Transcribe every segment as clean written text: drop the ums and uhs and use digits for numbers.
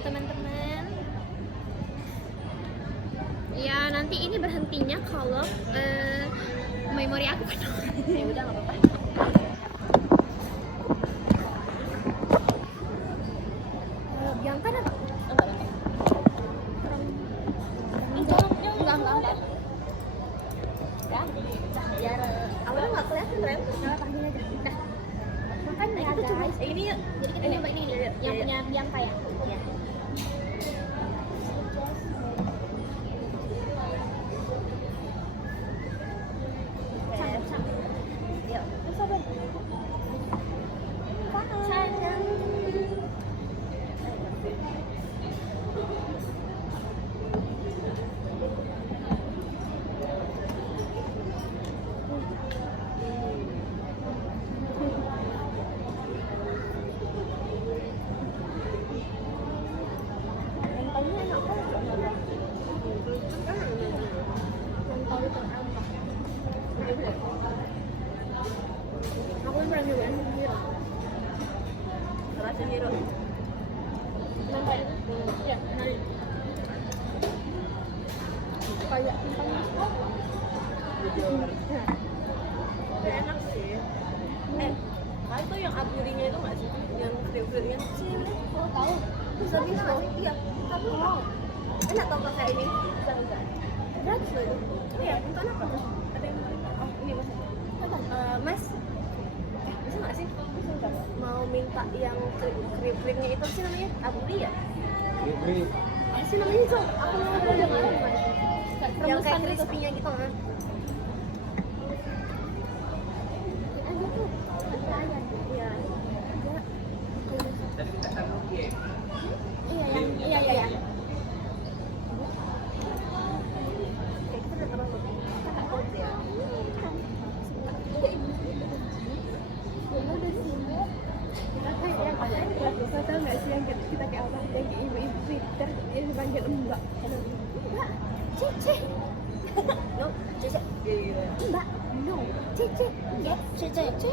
teman-teman. Ya nanti ini berhentinya kalau memori aku penuh. Ya udah nggak apa-apa. Bianca ada nggak? Enggak. Ya, biar Awalnya nggak kelihatan rem. Nggak panggil aja. Dah. Makan ya guys. ini yuk. Jadi kita coba ini yang punya Bianca ya. Ya. Yuk. Sabar. Sayang. Aku yang pernah nyobain sendiri. Rasa biru. Kenapa ya? Ya, nanti. Kayak kentang. Jujur. Enak sih. Kalian tuh yang aburinya itu nggak sih? Yang kriuk-kriuknya kecil. Kau tahu? Bisa bisa. Iya. Kamu mau? Enak tau pakai ini? Enggak. Gratis loh itu. Iya, itu apa? Ada yang ini maksudnya. Mas, bisa nggak sih? Mau minta yang kriuk-kriuknya itu sih namanya aburi ya? Apa sih namanya Cok? Aku mau udah ngarang gimana? Yang kayak crispy-nya gitu kan? Ada tuh. Ayam. Iya. Iya. Kayak kita udah terlalu kakak kau ya. Kita tahu nggak sih yang kita kayak apa? Yang ibu-ibu Twitter yang dipanggil Mbak. Mbak, Cece. No, Cece. Mbak, no, Cece. Ya, Cece.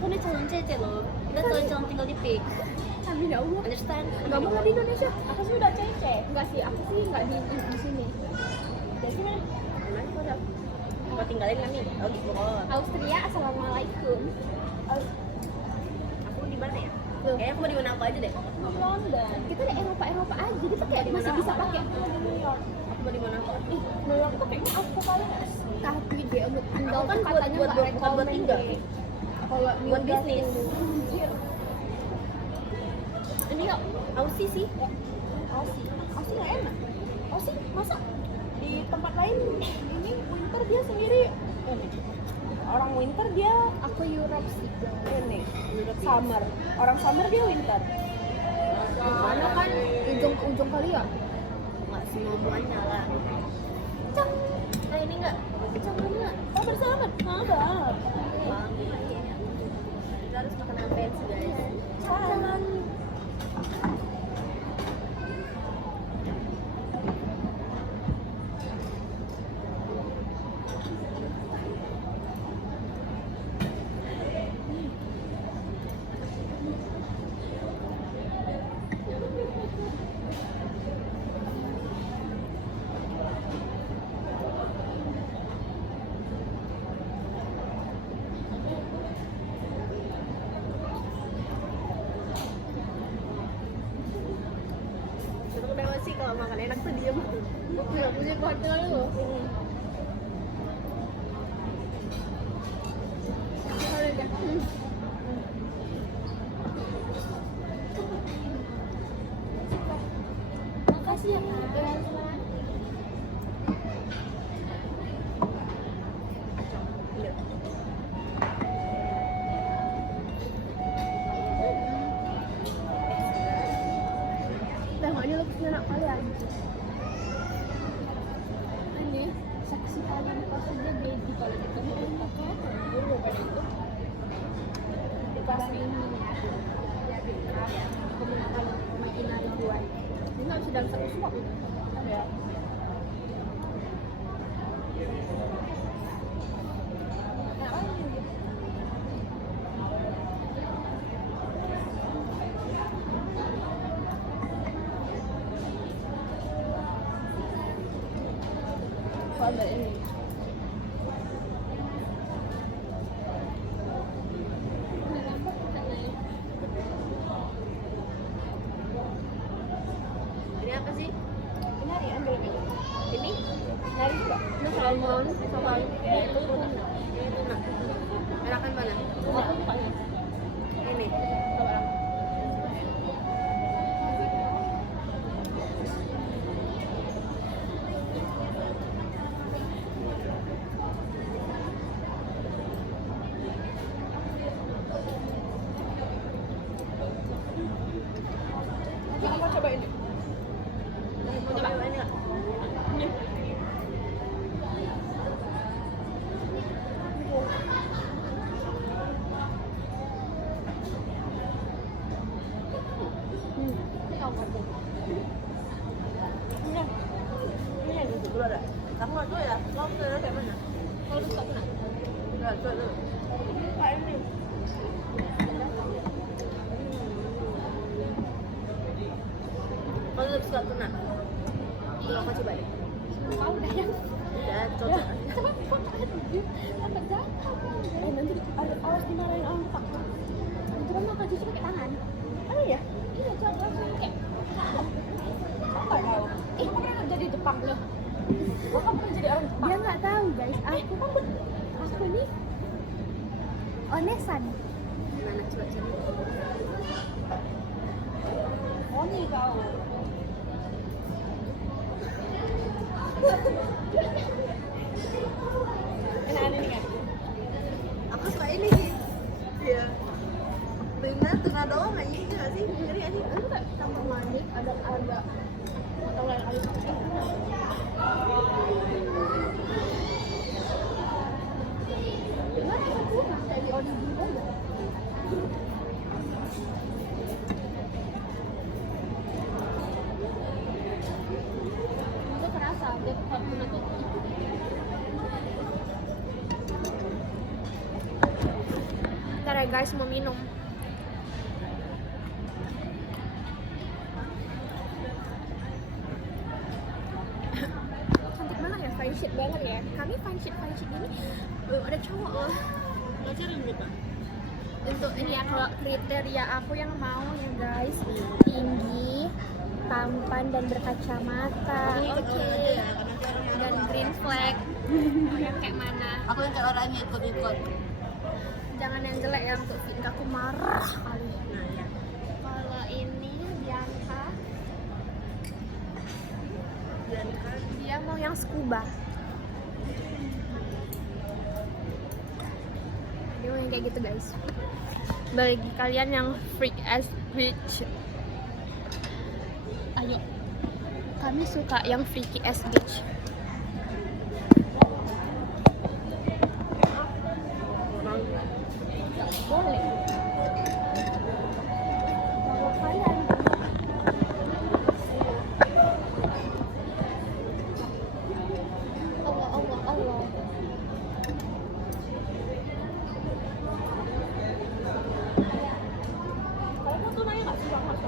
Kan Cece loh. Kita tulisan tinggal di pick. Amin ya Allah. Understand? Nggak mau di Indonesia. Aku sih udah Cece. Enggak sih, aku sih nggak di sini. Di sini mana? Gimana kau udah? Mau tinggalin kami? Oh gitu. Austria, assalamualaikum. Aku di mana ya? Kayaknya aku mau di mana apa aja deh. London. Kita di Eropa aja. Kita kayak Di masih mana bisa apa? pakai New York. Aku mau di mana apa? Ih, New York tuh kayaknya aku kali tapi dia untuk tinggal Aku kan tuh buat- katanya buat- nggak bukan buat tinggal. recommended. Kalau New Buat York bisnis. Anjir. Ini yuk, Aussie sih. Aussie nggak enak. Aussie masa di tempat lain ini winter dia sendiri. Orang winter dia aku Europe sih. Ini summer. Orang summer dia winter. Karena kan ujung ke ujung kali ya. Nggak semuanya lah. Cang. Nah ini nggak? Sabar. Sabar. Wah, kita harus makan apa sih guys? Jangan. Kita udah sih kalau makan enak tuh diem. Nggak punya partner loh. Makasih ya Kak. Tengoknya lu enak kali anjir. Ini saksi kalian kau saja baby kalau kita dulu bukan itu dikasih ini ya aku makan makinan buat ini nggak bisa dalam satu suap ya. ada ini. Ini apa sih? Ini hari ambil aja. Ini Nyari juga. ini salmon sama itu tuna. Ini tuna. Enakan mana? Aku sukanya. Ini. Coba. Aku coba ini. Mau coba ini nggak? Ini. Ini apa tuh? Ini. Ini yang di situ ada. Kamu nggak tahu ya? Kamu tahu kayak mana? Kalau itu tak pernah. Nggak tahu dulu. Kayak ini. Kamu lebih suka tuna? Coba aku coba ya. Tahu deh yang. Ya, cocok. Nanti ada awas dimarahin orang tua. Nanti kan makan justru pakai tangan. Oh iya? Iya, coba langsung pakai. Nggak tahu. Kamu pernah kerja di Jepang loh. Kamu pernah jadi orang Jepang. Dia nggak tahu guys, aku ini onesan. Gimana coba coba? Oh nih kau. Enak ini kan? Aku suka ini sih. Iya. Tuna doang aja gitu nggak sih? Ngeri nggak sih? Enggak, campur manik, ada atau lain air. Enggak, aku jadi olive aja. Itu kerasa, dia tuna tuh. Ntar ya guys, mau minum. Cantik banget ya, fine shit banget ya. Kami fine shit gini belum ada cowok loh. Pacaran kita. Untuk ini ya, kalau kriteria aku yang mau ya guys, tinggi, tampan dan berkacamata. Oke. Dan green flag. Yang kayak mana? Aku yang kayak orangnya ikut-ikut. Jangan yang jelek ya, untuk fit aku marah kali. Nah ya. Kalau ini Bianca, Dan kan dia mau yang scuba. Dia mau yang kayak gitu guys. Bagi kalian yang freak as bitch, ayo. Kami suka yang freaky as bitch. Boleh. Kalau kalian Allah. Kamu tuh nanya nggak sih bang Mas?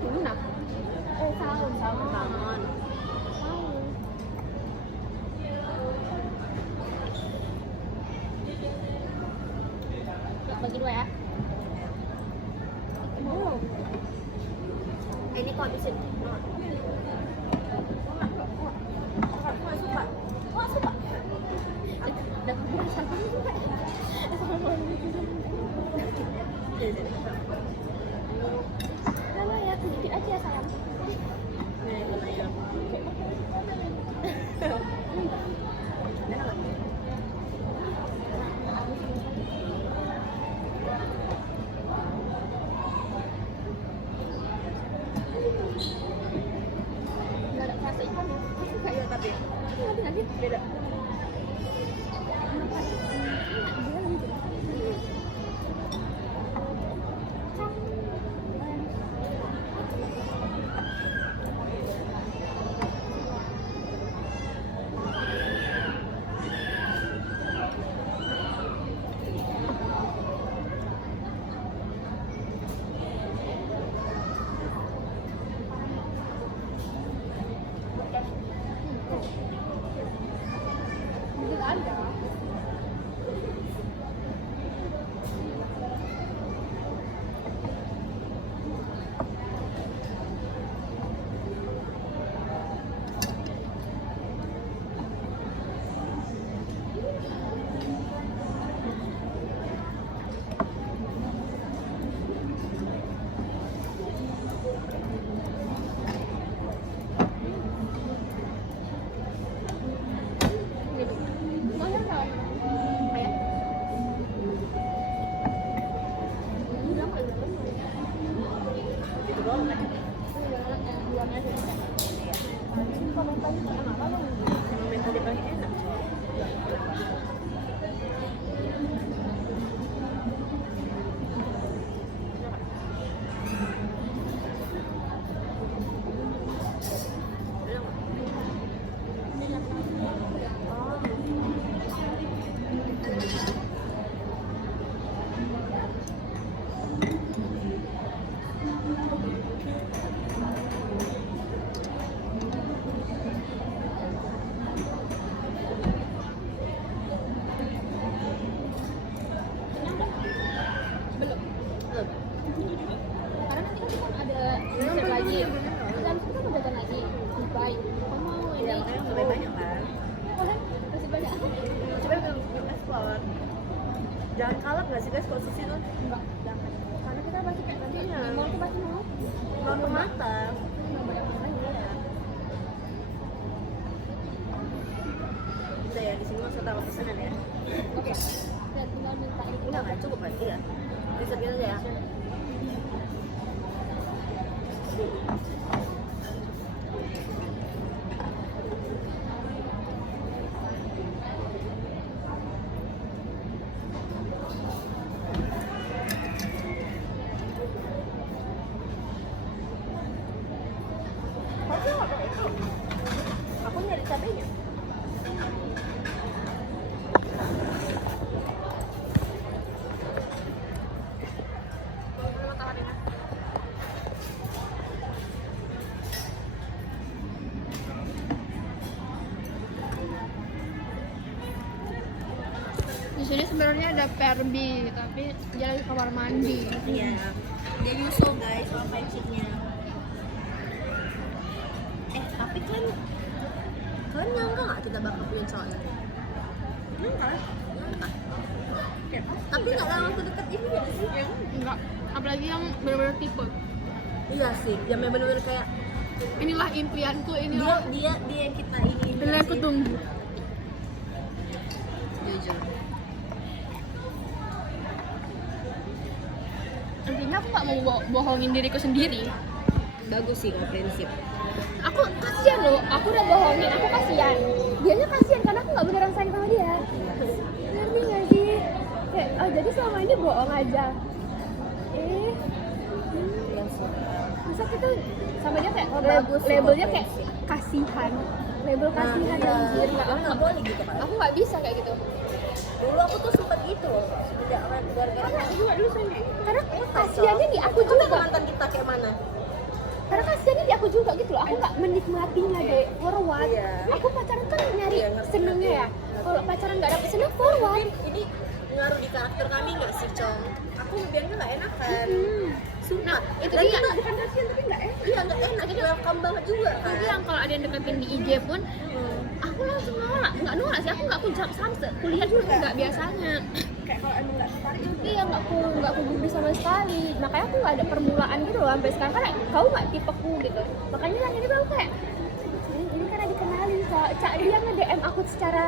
Mana? Tahun. salmon. Bagi dua ya. Belum. Ini kok habisin. Nggak suka. Nggak suka. Dan aku rasa Kalau ya sedikit aja sayang. Nggak ada rasa ikan ya. Suka ya tapi. Nanti Beda. dia lebih mental dia paling enak. Karena nanti kan kita ada dessert lagi. Dan kita mau jajan lagi. Dubai. Kamu mau ini? Ya makanya lebih banyak kan. Boleh? Masih banyak. Coba belum explore. Jangan kalap nggak sih guys kalau sushi tuh? Enggak, jangan. Karena kita pasti kayak nanti Iya. di mall tuh pasti mau. Mau ke mata. Nggak boleh makan ya. Udah ya di sini mau taruh pesanan ya. Oke. Dan tinggal minta itu. Udah nggak cukup kan? Iya. Bisa gitu aja ya. Harusnya nggak pakai itu. Aku nyari cabenya. Di sini sebenarnya ada Perbi, tapi dia lagi kamar mandi. Iya. Dia nyusul guys sama pancingnya. Tapi kan kalian nyangka nggak kita bakal punya cowok ya? Nyangka. Tapi nggak lama sedekat ini ya sih? Enggak, apalagi yang benar-benar tipe. Iya sih, yang benar-benar kayak Inilah impianku, dia inilah dia dia yang kita ini. yang aku tunggu. Jujur. Intinya aku nggak mau bohongin diriku sendiri. Bagus sih kalau prinsip. Aku kasihan loh, aku udah bohongin, aku kasihan. Dianya kasihan karena aku nggak beneran sayang sama dia. Ngerti nggak sih? Kayak, oh jadi selama ini bohong aja. Iya sih. Masa kita sama dia kayak Bagus sih, labelnya bagus kayak kasihan. Label kasihan iya. anjir, Nggak boleh gitu kan. aku nggak bisa kayak gitu. Dulu aku tuh sempat gitu loh. Tidak gara-gara juga dulu sama karena kasihannya di aku juga. mantan kita kayak mana? Karena kasihannya di aku juga gitu loh, aku nggak menikmatinya deh, forward. Iya. Aku pacaran kan nyari Iya, ngerti, senengnya ya. ngerti. Kalau pacaran nggak dapet seneng, forward. Ini ngaruh di karakter kami nggak sih, Cong? Aku biarnya nggak enakan. Sumpah. Itu Lagi dia. nggak- Bukan kasihan tapi nggak enak. Iya nggak enak. Welcome banget juga kan. Tapi yang kalau ada yang deketin di IG pun, aku langsung nolak. Nggak nolak sih, aku nggak jump samsek. Kuliah juga nggak biasanya. Kayak kalau emang nggak tertarik. Iya, nggak aku gubris sama sekali. Makanya aku nggak ada permulaan gitu loh sampai sekarang. Karena kau nggak tipeku gitu. Makanya yang ini aku kayak, ini karena dikenalin Cak dia nge-DM aku secara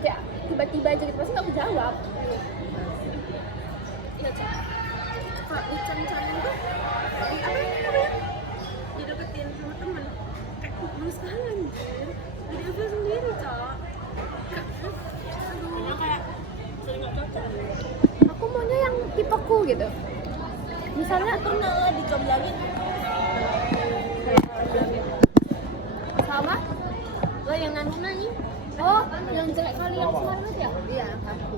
ya tiba-tiba aja gitu, pasti nggak aku jawab. Iya, Cong. Kak Ucan-Can itu apa ini namanya? Dideketin sama temen. Kayak mulus sekali anjir. Jadi aku sendiri, Cok. Aduh, kayak sering nggak cocok. Aku maunya yang tipeku gitu. Misalnya Pernah dicomblangin. sama, Lo yang nani? oh yang jelek kali yang kemarin aja. Iya, aku.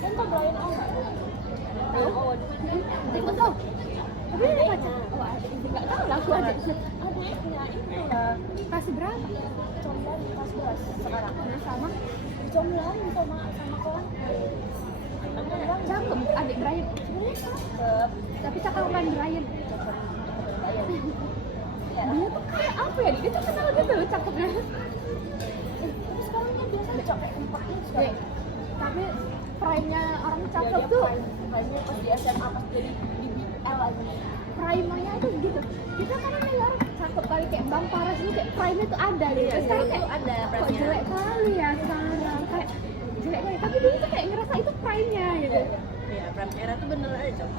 Kan kau Brian tahu nggak? Tahu? Ikut tahu. Tapi ada pacar. Oh ada, nggak tahu lah aku ada. Ada punya itu lah. Kasih berapa? Comblang pas 11 sekarang. Sama comblang sama kawan. Cakep adik Brian. Sebenarnya cakep. Tapi cakep kan Brian. Dia tuh kayak apa ya? Dia tuh kenal gitu loh cakepnya. Tapi sekarang kan biasanya cakep tempatnya sekarang. Tapi prime-nya orang cakep tuh prime-nya pas di SMA pas jadi di BL aja. Prime-nya itu gitu. Kita kan ada orang cakep kali kayak Bang Paras itu kayak prime-nya tuh ada gitu. Iya, Sekarang dulu kayak tuh ada kok prime-nya. jelek kali ya sekarang kayak jelek kali. Tapi dulu tuh kayak ngerasa itu prime-nya gitu. Iya, prime Era tuh bener aja Cok.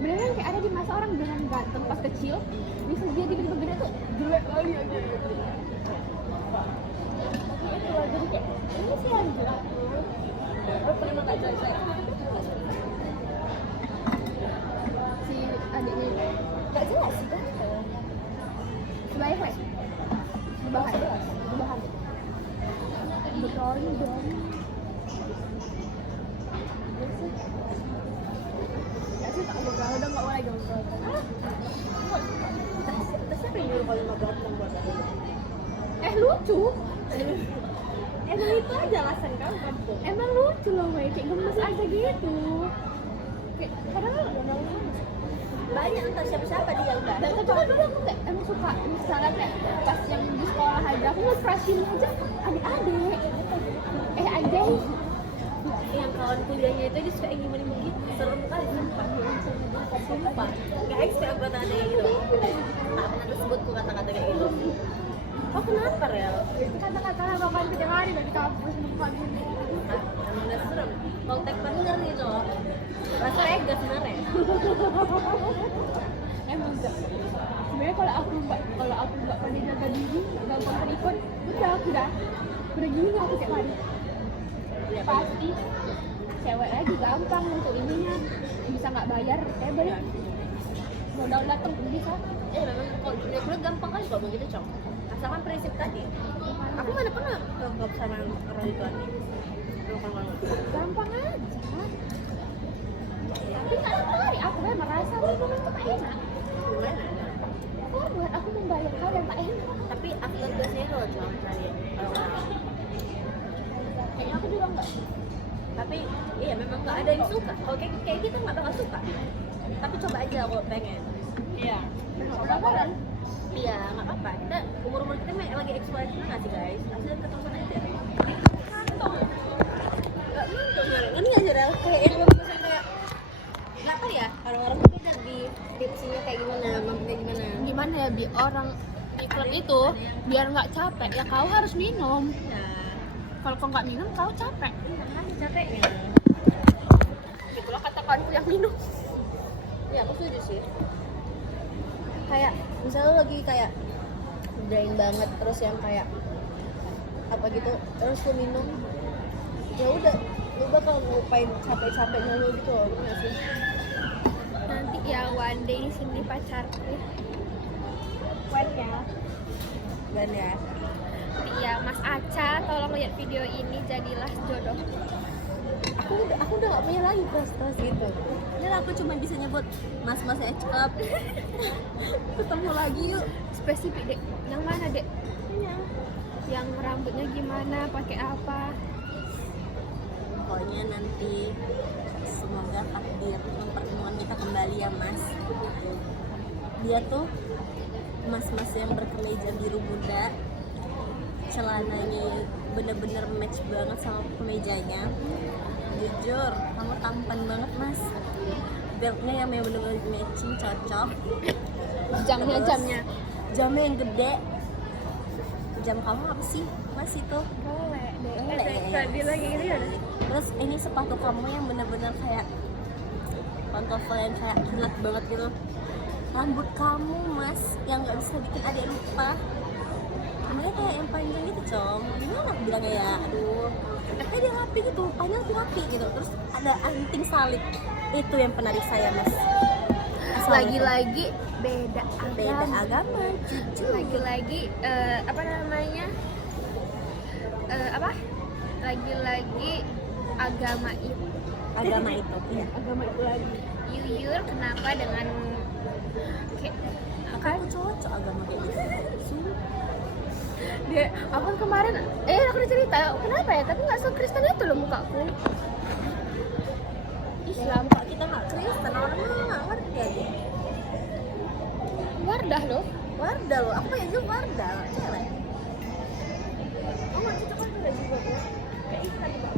Beneran kayak ada di masa orang beneran ganteng pas kecil, bisa dia tiba-tiba gede tuh jelek kali aja. Itu lah, jadi kayak ini sih aja. Terima kasih saya. Si adiknya nggak jelas sih kan? Baik-baik. Dibahan. Betul dong. Udah nggak boleh gambar. Siapa yang nyuruh kalau ngobrol tentang buat aku? Lucu. Emang itu aja alasan kamu. Emang lucu loh, Wei. Kayak gemes aja gitu. Kayak padahal Banyak entah siapa dia udah. dan tapi kan dulu aku kayak emang suka misalnya kayak pas yang di sekolah aja aku nge-crushin aja adik-adik aja Yang kawan kuliahnya itu dia suka yang gimana begitu. Serem kali sumpah. Gak expect buat ada yang gitu. Tak pernah tersebutku kata-kata kayak gitu. Oh kenapa Rel? itu kata-kata bakalan setiap hari dari kampus depan ini. Emang udah serem. Kontak partner nih Cok. Rasa lega sebenarnya. Emang enggak sebenarnya kalau aku nggak pandai jaga diri gampang terikut udah gini aku kayak tadi pasti cewek lagi gampang untuk ininya bisa nggak bayar balik modal datang pun bisa. Memang kalau dunia kuliah gampang kali kalau begitu Cok. Asalkan prinsip tadi. Aku mana pernah klub sama orang itu lagi. Gampang aja tapi nggak tertarik aku merasa lingkungan itu tak enak. Gimana? Buat aku membayar hal yang tak enak. Tapi after biasanya kalau Cok cari orang-orang. Kayaknya aku juga enggak. Tapi iya memang nggak ada yang suka. Kalau kayak kita nggak bakal suka. Tapi coba aja kalau pengen. Iya. Penasaran? Iya nggak apa-apa. Kita umur kita lagi explore nggak sih guys? Asal keterusan aja. Nggak mungkin. Ini aja dah kayak yang kayak nggak tahu ya orang-orang itu udah di tipsnya kayak gimana, mampunya gimana. Gimana ya bi orang iklan itu biar nggak capek ya kau harus minum. Ya, Kalau kau nggak minum kau capek. kan capeknya. Itulah kata kawanku yang minum. Ya aku setuju sih. Kayak misalnya lagi kayak drain banget terus yang kayak apa gitu terus lu minum ya udah lu bakal ngelupain capek-capeknya lu gitu loh nggak sih? Nanti ya one day di sini pacarku. Kuatnya. Dan ya Iya, Mas Aca, tolong lihat video ini, jadilah jodoh. aku udah gak punya lagi terus gitu. Ini aku cuma bisa nyebut mas-mas edge club. Ketemu lagi yuk. Spesifik dek, yang mana dek? Iya. Yang rambutnya gimana, pakai apa? Pokoknya nanti semoga takdir mempertemukan kita kembali ya mas. Dia tuh mas-mas yang berkemeja biru muda, celananya bener-bener match banget sama kemejanya. Jujur kamu tampan banget mas, beltnya yang bener-bener matching, cocok. Jamnya. Jamnya yang gede. Jam kamu apa sih mas itu? Boleh dek. Boleh. Tadi lagi gitu ya. Terus ini sepatu kamu yang bener-bener kayak pantofel yang kayak kilat banget gitu. Rambut kamu mas yang nggak bisa bikin adik lupa. Namanya kayak yang panjang gitu com. Gimana aku bilangnya ya? Aduh. Tapi dia rapi gitu, panjang tuh rapi gitu. Terus ada anting salib. Itu yang penarik saya mas. Lagi-lagi beda beda agama. agama. Jujur. Lagi-lagi apa namanya? Lagi-lagi agama itu. Agama itu. Iya. Agama itu lagi. Yuyur kenapa dengan kayak Aku cocok agama kayak gitu. Dia, aku kan kemarin, aku udah cerita, kenapa ya? Tapi nggak se-Kristen itu loh mukaku. Islam kok kita nggak Kristen, orang nggak ngerti aja. Wardah loh. Wardah loh, aku yang juga Wardah, cewek. Oh, masih cocok juga tuh. Kayak Islam juga.